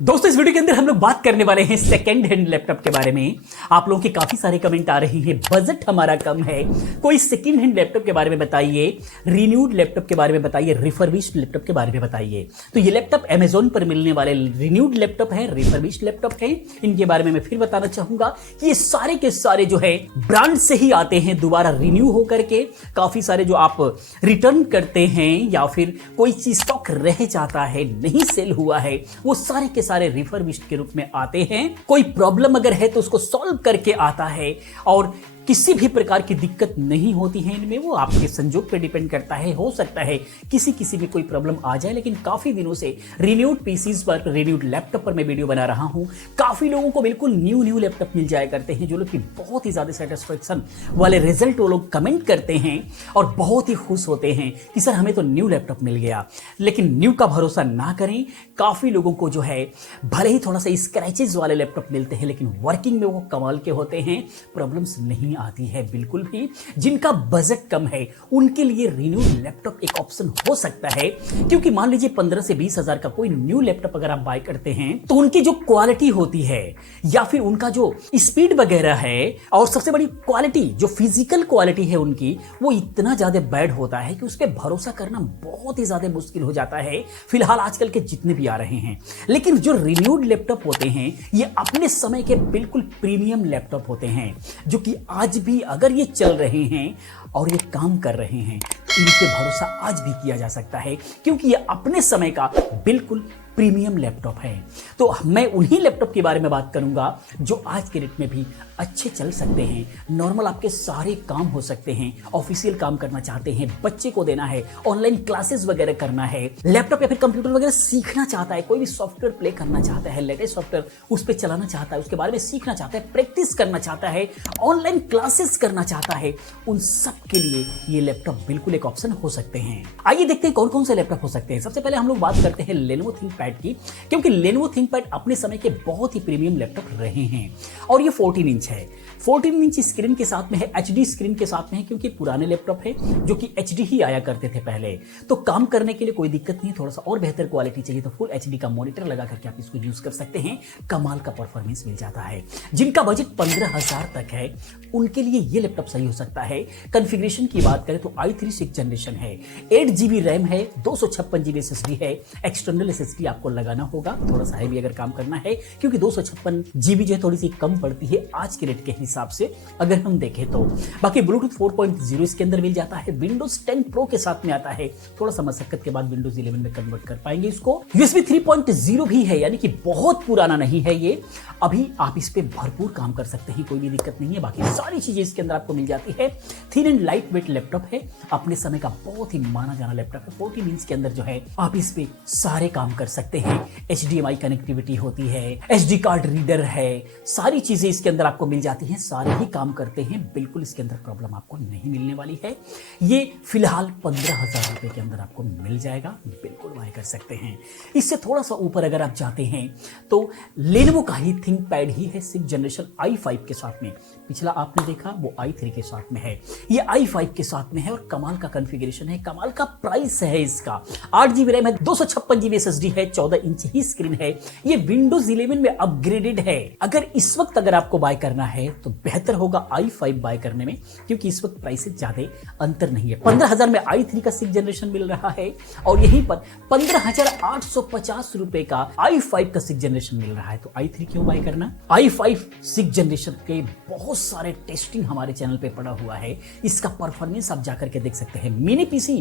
दोस्तों इस वीडियो के अंदर हम लोग बात करने वाले हैं सेकेंड हैंड लैपटॉप के बारे में। आप लोगों के काफी सारे कमेंट आ रहे हैं, बजट हमारा कम है, कोई सेकेंड हैंड लैपटॉप के बारे में बताइए, रिन्यूड लैपटॉप के बारे में बताइए, रिफर्बिश्ड लैपटॉप के बारे में बताइए। तो ये लैपटॉप अमेजोन पर मिलने वाले रिन्यूड लैपटॉप है, रिफर्बिश्ड लैपटॉप है। इनके बारे में मैं फिर बताना चाहूंगा कि ये सारे के सारे जो है ब्रांड से ही आते हैं, दोबारा रिन्यू होकर के। काफी सारे जो आप रिटर्न करते हैं या फिर कोई चीज स्टॉक रह जाता है, नहीं सेल हुआ है, वो सारे के सारे रिफर्बिश्ड के रूप में आते हैं। कोई प्रॉब्लम अगर है तो उसको सॉल्व करके आता है और किसी भी प्रकार की दिक्कत नहीं होती है इनमें। वो आपके संजोग पे डिपेंड करता है, हो सकता है किसी में कोई प्रॉब्लम आ जाए, लेकिन काफी दिनों से रिन्यूड पीसीज पर, रिन्यूड लैपटॉप पर मैं वीडियो बना रहा हूं। काफी लोगों को बिल्कुल न्यू लैपटॉप मिल जाया करते हैं, जो लोग की बहुत ही ज्यादा सेटिस्फेक्शन वाले रिजल्ट वो लोग कमेंट करते हैं और बहुत ही खुश होते हैं कि सर हमें तो न्यू लैपटॉप मिल गया। लेकिन न्यू का भरोसा ना करें। काफी लोगों को जो है भले ही थोड़ा सा स्क्रैचेस वाले लैपटॉप मिलते हैं, लेकिन वर्किंग में वो कमाल के होते हैं, प्रॉब्लम्स नहीं आती है बिल्कुल भी। जिनका बजट कम है उनके लिए रिन्यू लैपटॉप एक ऑप्शन हो सकता है, क्योंकि मान लीजिए 15 से 20 हजार का कोई न्यू लैपटॉप अगर आप बाय करते हैं तो उनकी जो क्वालिटी होती है या फिर उनका जो स्पीड वगैरह है और सबसे बड़ी क्वालिटी जो फिजिकल क्वालिटी है उनकी, वो इतना ज्यादा बैड होता है कि उस पर भरोसा करना बहुत ही ज्यादा मुश्किल हो जाता है, फिलहाल आजकल के जितने भी आ रहे हैं। लेकिन जो रिन्यूड लैपटॉप होते हैं ये अपने समय के बिल्कुल प्रीमियम लैपटॉप होते हैं, जो कि आज भी अगर ये चल रहे हैं और ये काम कर रहे हैं तो इन पे भरोसा आज भी किया जा सकता है, क्योंकि ये अपने समय का बिल्कुल प्रीमियम लैपटॉप है। तो मैं उन्हीं लैपटॉप के बारे में बात करूंगा जो आज के रेट में भी अच्छे चल सकते हैं, नॉर्मल आपके सारे काम हो सकते हैं। ऑफिशियल काम करना चाहते हैं, बच्चे को देना है, ऑनलाइन क्लासेस वगैरह करना है, लैपटॉप या फिर कंप्यूटर वगैरह सीखना चाहता है, कोई भी सॉफ्टवेयर प्ले करना चाहता है, लेटेस्ट सॉफ्टवेयर उस पर चलाना चाहता है, उसके बारे में सीखना चाहता है, प्रैक्टिस करना चाहता है, ऑनलाइन क्लासेस करना चाहता है, उन सब के लिए ये लैपटॉप बिल्कुल एक ऑप्शन हो सकते हैं। आइए देखते हैं कौन कौन से लैपटॉप हो सकते हैं। सबसे पहले हम लोग बात करते हैं लेनोवो थिंकपैड की, क्योंकि लेनोवो थिंकपैड अपने समय के बहुत ही प्रीमियम लैपटॉप रहे हैं और ये 14 इंच है। 14 इंच स्क्रीन के साथ में है, एचडी स्क्रीन के साथ में है, क्योंकि पुराने लैपटॉप है जो कि एचडी ही आया करते थे पहले। तो काम करने के लिए कोई दिक्कत नहीं है, थोड़ा सा और बेहतर क्वालिटी चाहिए तो फुल एचडी का मॉनिटर लगा करके आप इसको यूज कर सकते हैं, कमाल का परफॉर्मेंस मिल जाता है। जिनका बजट 15,000 तक है उनके लिए ये लैपटॉप सही हो सकता है। कॉन्फ़िगरेशन की बात करें तो i3 6th जनरेशन है, 8 GB रैम है, 256 GB SSD है। एक्सटर्नल SSD आपको लगाना होगा, थोड़ा सा हैवी अगर काम करना है, क्योंकि 256 GB जो है थोड़ी सी कम पड़ती है आज के रेट के हिसाब से अगर हम देखें तो। बाकी ब्लूटूथ 4.0 इसके अंदर मिल जाता है, विंडोज 10 प्रो के साथ में आता है, थोड़ा सा मशक्कत के बाद विंडोज 11 में कन्वर्ट कर पाएंगे इसको। USB 3.0 भी है, यानी कि बहुत पुराना नहीं है ये, अभी आप इस पे भरपूर काम कर सकते हैं, कोई भी दिक्कत नहीं है। बाकी सारी चीजें इसके अंदर आपको मिल जाती है। Thin and light weight laptop है, अपने समय का बहुत ही माना जाना लैपटॉप है। 14 इंच के अंदर जो है आप इस पे सारे काम कर सकते हैं। HDMI कनेक्टिविटी होती है, SD कार्ड रीडर है, सारी चीजें इसके अंदर आपको मिल जाती हैं, सारे ही काम करते हैं, बिल्कुल इसके अंदर प्रॉब्लम आपको नहीं मिलने वाली है। ये फिलहाल 15,000 रुपए के अंदर आपको मिल जाएगा, बिल्कुल बाय कर सकते हैं। इससे थोड़ा सा ऊपर अगर आप जाते हैं तो लेनोवो का ही थिंकपैड ही है, 6th जनरेशन i5 के साथ में। पिछला आपने देखा वो i3 के साथ में है, ये i5 के साथ में है और कमाल का कॉन्फ़िगरेशन है, कमाल का प्राइस है इसका। 8 GB रैम है, 256 GB SSD है, 14 इंच ही स्क्रीन है, ये विंडोज 11 में अपग्रेडेड है। अगर इस वक्त अगर आपको बाय करना है तो बेहतर होगा i5 बाय करने में, क्योंकि इस वक्त प्राइस से ज्यादा अंतर नहीं है। 15,000 में i3 का 6th जनरेशन मिल रहा है और यहीं पर 15,850 रुपए का i5 का 6th जनरेशन मिल रहा है। तो i3 क्यों बाय करना? i5 6th जनरेशन के बहुत सारे टेस्टिंग हमारे चैनल पे पड़ा हुआ है, इसका परफॉर्मेंस आप जाकर के देख सकते हैं। मिनी पीसी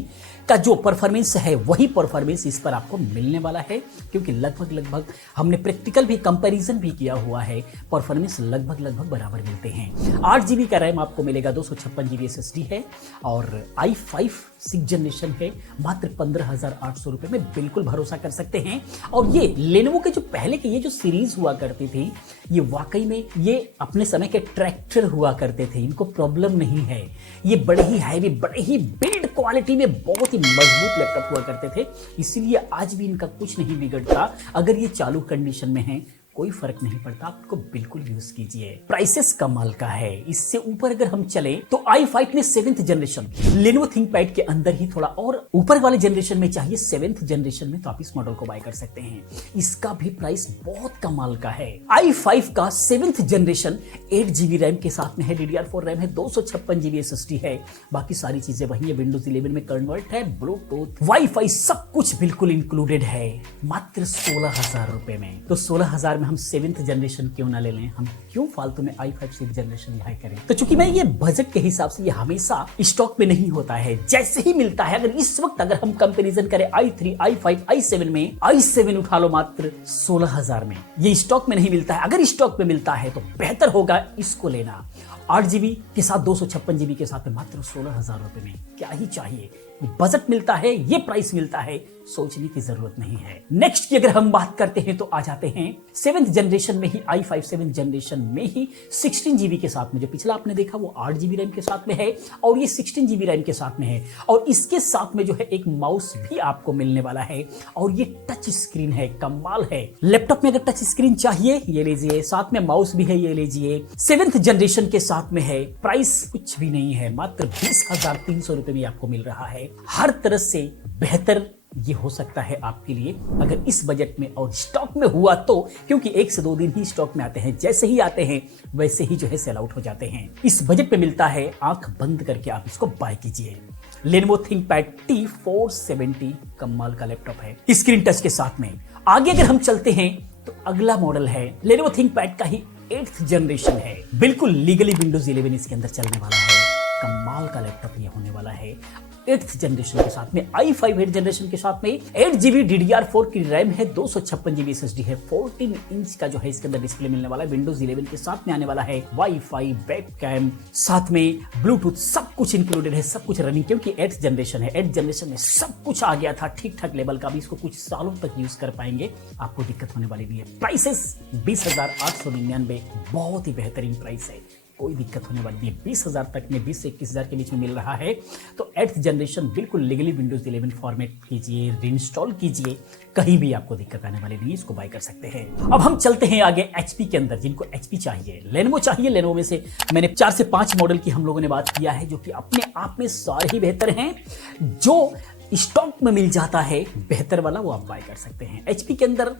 का जो परफॉर्मेंस है वही परफॉर्मेंस इस पर आपको मिलने वाला है, क्योंकि लगभग हमने प्रैक्टिकल भी कंपैरिजन भी किया हुआ है, परफॉर्मेंस लगभग बराबर मिलते हैं। 8 GB का रैम आपको मिलेगा, 256 GB SSD है और i5 6th जनरेशन है, मात्र 15,800 रुपए में बिल्कुल भरोसा कर सकते हैं। और ये लेनोवो के जो पहले के ये जो सीरीज हुआ करती थी, ये वाकई में ये अपने समय के ट्रैक्टर हुआ करते थे, इनको प्रॉब्लम नहीं है। ये बड़े ही हैवी, बड़े ही बिल्ड क्वालिटी में बहुत ही मजबूत लैपटॉप हुआ करते थे, इसीलिए आज भी इनका कुछ नहीं बिगड़ता। अगर ये चालू कंडीशन में है कोई फर्क नहीं पड़ता, आपको बिल्कुल यूज कीजिए। प्राइसेस कमाल का है। इससे ऊपर अगर हम चले तो i5 में 7th जनरेशन Lenovo ThinkPad के अंदर ही थोड़ा और ऊपर वाले जनरेशन में चाहिए 7th जनरेशन में, तो आप इस मॉडल को बाय कर सकते हैं। इसका भी प्राइस बहुत कमाल का है। i5 का 7th जनरेशन 8GB रैम के साथ में है, DDR4 रैम है, 256GB SSD है, बाकी सारी चीजें वही है। विंडोज 11 में कन्वर्ट है, ब्लूटूथ, वाईफाई सब कुछ बिल्कुल इंक्लूडेड है, मात्र 16,000 रुपए में। तो 16,000 में हम 7th जनरेशन क्यों ना ले लें, हम क्यों फालतू में i5 6th जनरेशन यहाँ करें। तो चूंकि मैं ये बजट के हिसाब से ये हमेशा स्टॉक में नहीं होता है, जैसे ही मिलता है, अगर इस वक्त अगर हम कंपैरिजन करें i3, i5, i7 में, i7 उठा लो मात्र 16,000 में। ये स्टॉक में नहीं मिलता है, अगर स्टॉक में मिलता है तो बेहतर होगा इसको लेना। 8GB के साथ 256GB के साथ में मात्र 16,000 रुपए में क्या ही चाहिए। ये बजट मिलता है, ये प्राइस मिलता है, सोचने की जरूरत नहीं है। नेक्स्ट की अगर हम बात करते हैं तो आ जाते हैं 7th जनरेशन में ही, i5 7th जनरेशन में ही 16GB के साथ में। जो पिछला आपने देखा वो 8GB रैम के साथ में है और ये 16GB रैम के साथ में है, और इसके साथ में जो है एक माउस भी आपको मिलने वाला है, और ये टच स्क्रीन है, कमाल है। लैपटॉप में अगर टच स्क्रीन चाहिए ये लीजिए, साथ में माउस भी है, ये लीजिए। 7th जनरेशन के साथ में है, प्राइस कुछ भी नहीं है, मात्र 20,300 रुपए में आपको मिल रहा है। हर तरह से बेहतर ये हो सकता है आपके लिए अगर इस बजट में और स्टॉक में हुआ तो, क्योंकि 1 से 2 दिन ही स्टॉक में आते हैं, जैसे ही आते हैं वैसे ही जो है सेल आउट हो जाते हैं। इस बजट में मिलता है, आंख बंद करके आप इसको बाय कीजिए। Lenovo ThinkPad T470 कमाल का लैपटॉप है, स्क्रीन टच के साथ में। आगे अगर हम चलते हैं तो अगला मॉडल है Lenovo ThinkPad का ही 8th जनरेशन है, बिल्कुल लीगली विंडोज 11 इसके अंदर चलने वाला है। कमाल का लैपटॉप ये होने वाला है। 8th जनरेशन के साथ में, i5 8th जनरेशन के साथ में 8GB DDR4 की रैम है, 256GB SSD है, 14 इंच का जो है इसके अंदर डिस्प्ले मिलने वाला है, विंडोज 11 के साथ में आने वाला है, वाईफाई, वेबकैम, साथ में ब्लूटूथ, सब कुछ इंक्लूडेड है, सब कुछ रनिंग, क्योंकि 8th जनरेशन है। 8th जनरेशन में सब कुछ आ गया था ठीक ठाक लेवल का, भी इसको कुछ सालों तक यूज कर पाएंगे, आपको दिक्कत होने वाली नहीं है। प्राइसेस 20,899, बहुत ही बेहतरीन प्राइस है, कोई दिक्कत होने वाली नहीं है। 20,000 तक में, 20 से 21,000 के बीच में मिल रहा है। तो 8th जनरेशन बिल्कुल लीगली विंडोज 11 फॉर्मेट कीजिए, रीइंस्टॉल कीजिए, कहीं भी आपको दिक्कत आने वाली नहीं है, इसको बाय कर सकते हैं। अब हम चलते हैं आगे HP के अंदर। जिनको HP चाहिए, Lenovo चाहिए, Lenovo में से मैंने 4 से 5 मॉडल की हम लोगों ने बात किया है, जो कि अपने आप में सारे ही बेहतर हैं। जो स्टॉक में मिल जाता है बेहतर वाला, वो आप बाय कर सकते हैं। HP के अंदर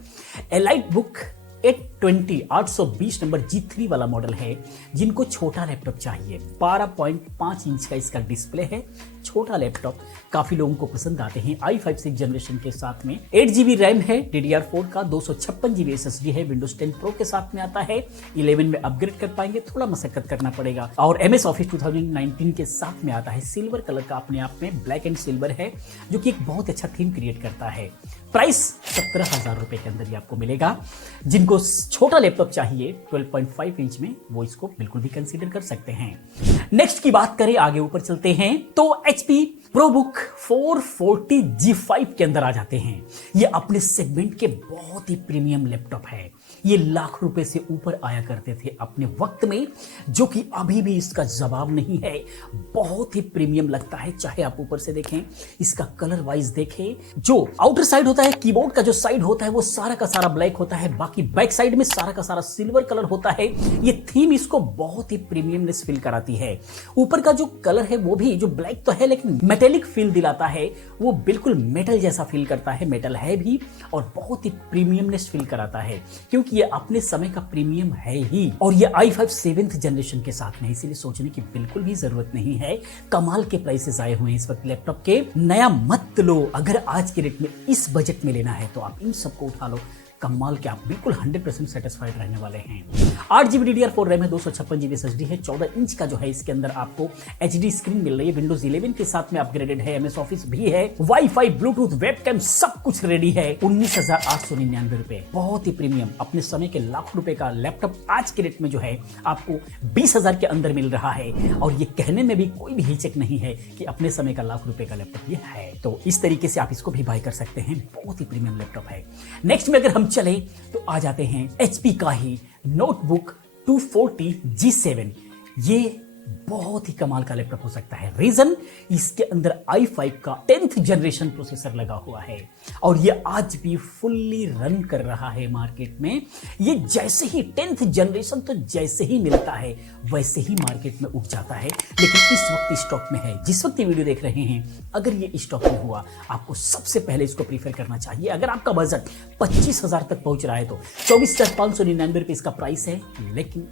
EliteBook 820 820 नंबर G3 वाला मॉडल है। जिनको छोटा लैपटॉप चाहिए, 12.5 इंच का इसका डिस्प्ले है, छोटा लैपटॉप काफी लोगों को पसंद आते हैं। i5 6th जनरेशन के साथ में 8GB रैम है, DDR4 का, 256GB SSD है, विंडोज 10 प्रो के साथ में आता है। 11 में अपग्रेड कर पाएंगे, थोड़ा मशक्कत करना पड़ेगा। और MS ऑफिस 2019 के साथ में आता है, सिल्वर कलर का अपने आप में, ब्लैक एंड सिल्वर है, जो कि एक बहुत अच्छा थीम क्रिएट करता है। प्राइस 17,000 रुपए के अंदर ही आपको मिलेगा। जिनको छोटा लैपटॉप चाहिए 12.5 इंच में, वो इसको बिल्कुल भी कंसीडर कर सकते हैं। नेक्स्ट की बात करें, आगे ऊपर चलते हैं तो HP ProBook 440 G5 के अंदर आ जाते हैं। ये अपने सेगमेंट के बहुत ही प्रीमियम लैपटॉप है। ये लाख रुपए से ऊपर आया करते थे अपने वक्त में, जो कि अभी भी इसका जवाब नहीं है। बहुत ही प्रीमियम लगता है, चाहे आप ऊपर से देखें, इसका कलर वाइज देखें, जो आउटर साइड होता है, कीबोर्ड का जो साइड होता है वो सारा का सारा ब्लैक होता है, बाकी बैक साइड में सारा का सारा सिल्वर कलर होता है। ये थीम इसको बहुत ही प्रीमियमनेस फील कराती है। ऊपर का जो कलर है वो भी जो ब्लैक तो है, लेकिन मेटेलिक फील दिलाता है, वो बिल्कुल मेटल जैसा फील करता है, मेटल है भी, और बहुत ही प्रीमियमनेस फील कराता है, क्योंकि ये अपने समय का प्रीमियम है ही। और ये i5 7th जनरेशन के साथ में, इसीलिए सोचने की बिल्कुल भी जरूरत नहीं है। कमाल के प्राइसेस आए हुए हैं इस वक्त लैपटॉप के, नया मत लो। अगर आज के रेट में इस बजट में लेना है तो आप इन सबको उठा लो, कमाल के, आप बिल्कुल 100% सेटिस्फाइड रहने वाले हैं। 8GB DDR4 रैम है, 256GB SSD है, 14 इंच का जो है इसके अंदर आपको HD स्क्रीन मिल रही है, विंडोज 11 के साथ में अपग्रेडेड है, MS ऑफिस भी है, वाईफाई, ब्लूटूथ, वेबकैम, सब कुछ रेडी है। 19,899 रुपए, बहुत ही प्रीमियम, अपने समय के लाख रुपए का लैपटॉप आज के रेट में जो है आपको 20,000 के अंदर मिल रहा है। और ये कहने में भी कोई भी हिचक नहीं है कि अपने समय का लाख रुपए का लैपटॉप ये है। तो इस तरीके से आप इसको भी बाय कर सकते हैं, बहुत ही प्रीमियम लैपटॉप है। नेक्स्ट में अगर हम चले तो आ जाते हैं HP का ही नोटबुक 240 G7। ये बहुत ही कमाल का लैपटॉप हो सकता है। रीजन, इसके अंदर i5 का 10th जनरेशन प्रोसेसर लगा हुआ है और ये आज भी फुल्ली रन कर रहा है मार्केट में। ये जैसे ही 10th जनरेशन तो जैसे ही मिलता है वैसे ही मार्केट में उठ जाता है, लेकिन इस वक्त स्टॉक में है। जिस वक्त ये वीडियो देख रहे हैं, अगर ये स्टॉक में हुआ, आपको सबसे पहले इसको प्रीफर करना चाहिए। अगर आपका बजट 25,000 तक पहुंच रहा है तो 24,599 रुपए इसका प्राइस है, लेकिन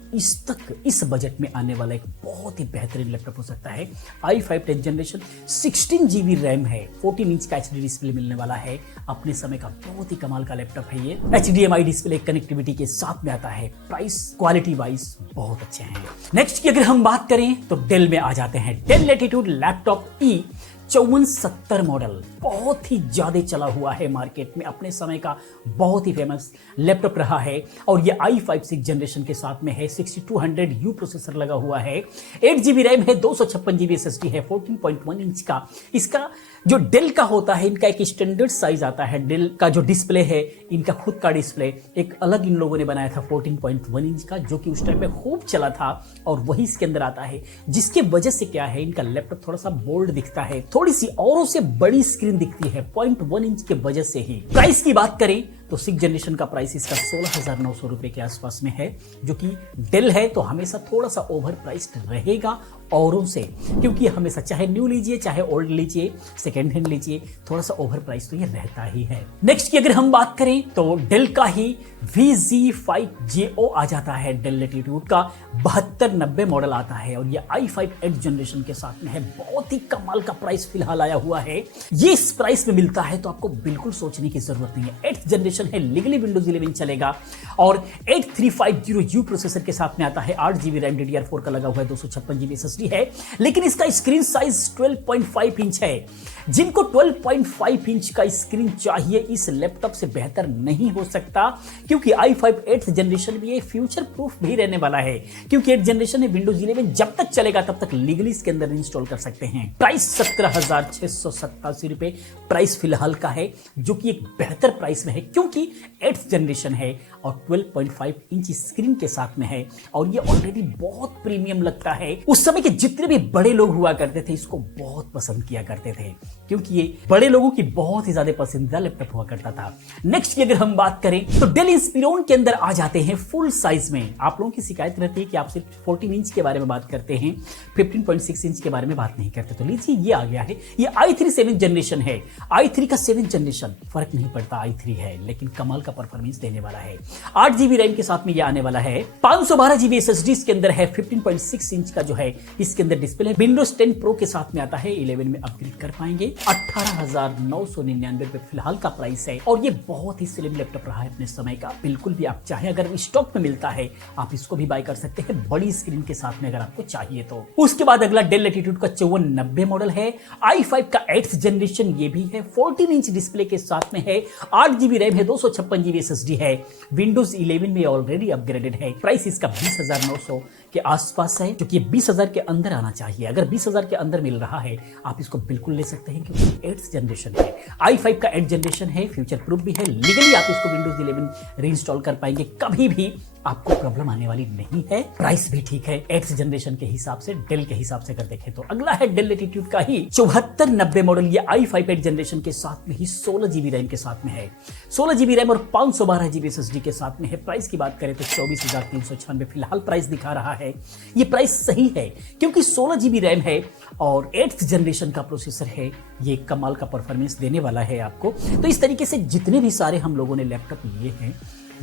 इस बजट में आने वाला एक बहुत ही बेहतरीन लैपटॉप हो सकता है। i5 10th generation 16 GB RAM है, 14 इंच का HD डिस्प्ले मिलने वाला है। अपने समय का बहुत ही कमाल का लैपटॉप है ये। HDMI डिस्प्ले कनेक्टिविटी के साथ में आता है। प्राइस क्वालिटी वाइज बहुत अच्छे हैं। नेक्स्ट की अगर हम बात करें तो डेल में आ जाते हैं। डेल लैटिट्यूड लैपटॉप ई 5470 मॉडल बहुत ही ज्यादा चला हुआ है मार्केट में। अपने समय का बहुत ही फेमस लैपटॉप रहा है और ये i5 6 जनरेशन के साथ में है। 6200U प्रोसेसर लगा हुआ है, 8 GB रैम है, 256 GB SSD है, 14.1 इंच का इसका जो डेल का होता है, इनका एक स्टैंडर्ड साइज आता है। डेल का जो डिस्प्ले है, इनका खुद का डिस्प्ले एक अलग इन लोगों ने बनाया था 14.1 इंच का, जो कि उस टाइम में खूब चला था और वही इसके अंदर आता है, जिसके वजह से क्या है, इनका लैपटॉप थोड़ा सा बोल्ड दिखता है, थोड़ी सी औरों से बड़ी स्क्रीन दिखती है 0.1 इंच के वजह से ही। प्राइस की बात करें तो 6 जनरेशन का प्राइस इसका 16,900 रुपए के आसपास में है, जो कि डेल है तो हमेशा थोड़ा सा ओवर प्राइस्ड रहेगा औरों से, क्योंकि हमेशा चाहे न्यू लीजिए चाहे ओल्ड लीजिए सेकेंड हैंड लीजिए, थोड़ा सा ओवर प्राइस तो ये रहता ही है। नेक्स्ट की अगर हम बात करें तो डेल का ही VZ5JO आ जाता है। डेल लैटिट्यूड का 7290 मॉडल आता है और ये i5 8th जनरेशन के साथ में है। बहुत ही कमाल का प्राइस फिलहाल आया हुआ है। ये इस प्राइस में मिलता है तो आपको बिल्कुल सोचने की जरूरत नहीं है। 8th जनरेशन है, लीगली विंडोज 11 चलेगा और 8350U प्रोसेसर के साथ में आता है। 8 GB रैम DDR4 का लगा हुआ है, 256 GB SSD है, लेकिन इसका स्क्रीन साइज 12.5 इंच है। जिनको 12.5 इंच का स्क्रीन चाहिए, इस लैपटॉप से बेहतर नहीं हो सकता, क्योंकि i5 8th जनरेशन भी ये फ्यूचर प्रूफ भी रहने वाला है, क्योंकि 8th जनरेशन है, विंडोज 11 जब तक चलेगा तब तक लीगली इसके अंदर इंस्टॉल कर सकते हैं। प्राइस 17,687 रुपए प्राइस फिलहाल का है, जो कि एक बेहतर प्राइस में है, क्योंकि 8th जनरेशन है और 12.5 इंच स्क्रीन के साथ में है और ये ऑलरेडी बहुत प्रीमियम लगता है। उस समय के जितने भी बड़े लोग हुआ करते थे इसको बहुत पसंद किया करते थे, क्योंकि ये बड़े लोगों की बहुत ही ज्यादा पसंदीदा लैपटॉप हुआ करता था। नेक्स्ट की अगर हम बात करें तो डेल इंस्पिरोन के अंदर आ जाते हैं फुल साइज में। आप लोगों की शिकायत रहती है कि आप सिर्फ 14 इंच के बारे में बात करते हैं, 15.6 इंच के बारे में बात नहीं करते, तो लीजिए ये आ गया है। ये i3 7th जनरेशन है। i3 का 7th जनरेशन फर्क नहीं पड़ता, i3 है, लेकिन कमाल का परफॉर्मेंस देने वाला है। 8 GB रैम के साथ में ये आने वाला है। 512 GB SSD इसके अंदर है। 15.6 इंच का जो है इसके अंदर डिस्प्ले है। विंडोज 10 प्रो के साथ में आता है, 11 में अपग्रेड कर पाएंगे। 18,999 रुपए फिलहाल का प्राइस है और ये बहुत ही स्लिम लैपटॉप रहा है अपने समय का। बिल्कुल भी आप चाहे अगर स्टॉक में मिलता है आप इसको भी बाय कर सकते हैं, बड़ी स्क्रीन के साथ में अगर आपको चाहिए तो। उसके बाद अगला डेल लैटिट्यूड का 5490 मॉडल है। i5 का 8th जनरेशन ये भी है, 14 इंच डिस्प्ले के साथ में है। 8 GB रैम है, 256 GB SSD है। विंडोज 11 में ऑलरेडी अपग्रेडेड है। प्राइस इसका 20,900 के आसपास है, क्योंकि 20,000 के अंदर आना चाहिए। अगर 20,000 के अंदर मिल रहा है आप इसको बिल्कुल ले सकते हैं, क्योंकि 8th जनरेशन है। i5 का 8th जनरेशन है, फ्यूचर प्रूफ भी है, लीगली आप इसको विंडोज 11 रीइंस्टॉल कर पाएंगे, कभी भी आपको प्रॉब्लम आने वाली नहीं है। प्राइस भी ठीक है 8th जनरेशन के हिसाब से, डेल के हिसाब से अगर देखें तो। अगला है डेल लैटिट्यूड का ही 7490 मॉडल। ये i5 8th जनरेशन के साथ में ही 16 GB रैम के साथ में है। 16 GB रैम और 512 GB SSD के साथ में है। प्राइस की बात करें तो 24,396 फिलहाल प्राइस दिखा रहा है। ये प्राइस सही है, क्योंकि 16 GB रैम है और 8th जनरेशन का प्रोसेसर है। ये कमाल का परफॉर्मेंस देने वाला है आपको। तो इस तरीके से जितने भी सारे हम लोगों ने लैपटॉप लिए हैं,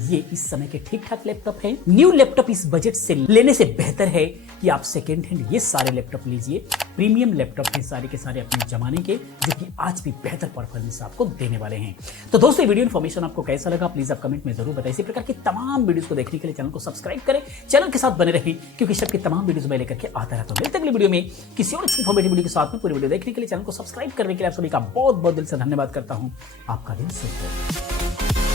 ये इस समय के ठीक ठाक लैपटॉप हैं। न्यू लैपटॉप इस बजट से लेने से बेहतर है कि आप सेकेंड हैंड ये सारे लैपटॉप लीजिए। प्रीमियम लैपटॉप हैं सारे के सारे अपने जमाने के, जो कि आज भी बेहतर परफॉर्मेंस आपको देने वाले हैं। तो दोस्तों, वीडियो इन्फॉर्मेशन आपको कैसा लगा प्लीज आप कमेंट में जरूर बताइए। इसी प्रकार की तमाम वीडियोस को देखने के लिए चैनल को सब्सक्राइब करें, चैनल के साथ बने रहें, क्योंकि सबकी तमाम वीडियोस मैं लेकर के आता रहता हूं। मिलते हैं अगली वीडियो में किसी और इन्फॉर्मेटिव वीडियो के साथ में। पूरी वीडियो देखने के लिए, चैनल को सब्सक्राइब करने के लिए आप सभी का बहुत बहुत दिल से धन्यवाद करता हूं। आपका दिन शुभ हो।